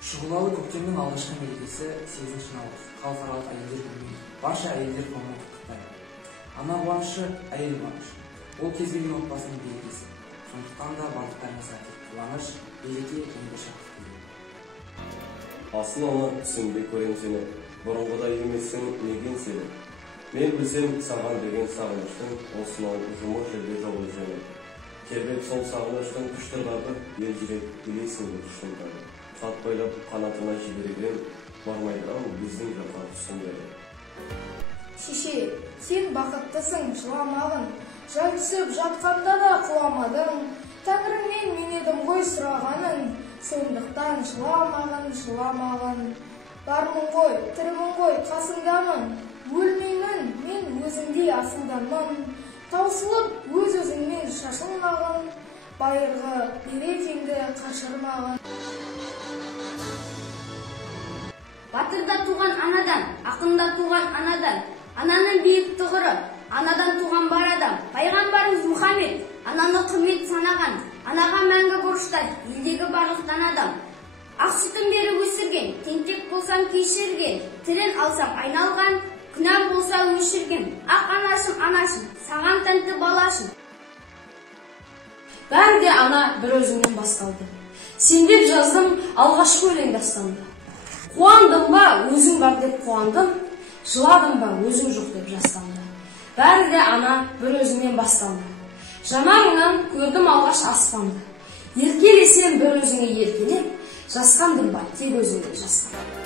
Шұғылалы көктемнің алғашқы мерекесі 8 наурыз, халықаралық әйелдер күнімен барша әйелдер қауымын құттықтайды. Ана қуанышы әйел қуанышы. Ол кез келген отбасының берекесі. Сондықтан да барлықтарына сәттілік, қуаныш, береке және шаттық тілеймін. Асыл ана түсімде көрем сені, бұрынғыдай емессің неген сені. Мен білсем саған деген сағыныштың осынау ұзымы жерде жоқ өзені. Келбеп сол сағыныштың күштірдағы ел жүрек білесің шындады. Қат байлап қанатына жіберген бармайдан біздің жаққа түсіндері. Шеше, сен бақыттысың жыламағын, жай түсіп жатқанда да құламадың. Тәңіріңнен мен едім ғой сұрағаның, сондықтан жыламағын. Бармын ғой, тірімін ғой, қасыңдамын, өлмеймін, мен өзіңдей асылданмын. Таусылып өз-өзіңмен шашылмағын, байырғы берекеңді қашырмағын. Батырда туған анадан, ақында туған анадан, ананың биік тұғыры, анадан туған бар адам. Пайғамбарымыз Мұхаммед ананы құрмет санаған, анаға мәңгі борыштай елдегі барлықтан адам. Ақ сүтін беріп өсірген, тентек болсам кешірген, тірін алсам айналған, күнәм болса өшірген. Ақ анашым, саған тәнті балашым. Бәрі де ана бір өзіңнен басталды. Сендеп жаздым алғашқы өлең дастанды. Қуандым ба, өзің бар деп қуандым, жыладым ба, өзің жоқ деп жастанды. Бәрі де ана бір өзіңнен басталды. Жанарыңнан көрдім алғаш аспанды. Еркелесем бір өзіңе еркелеп, жасқандым ба, тек өзіңді жасқандым.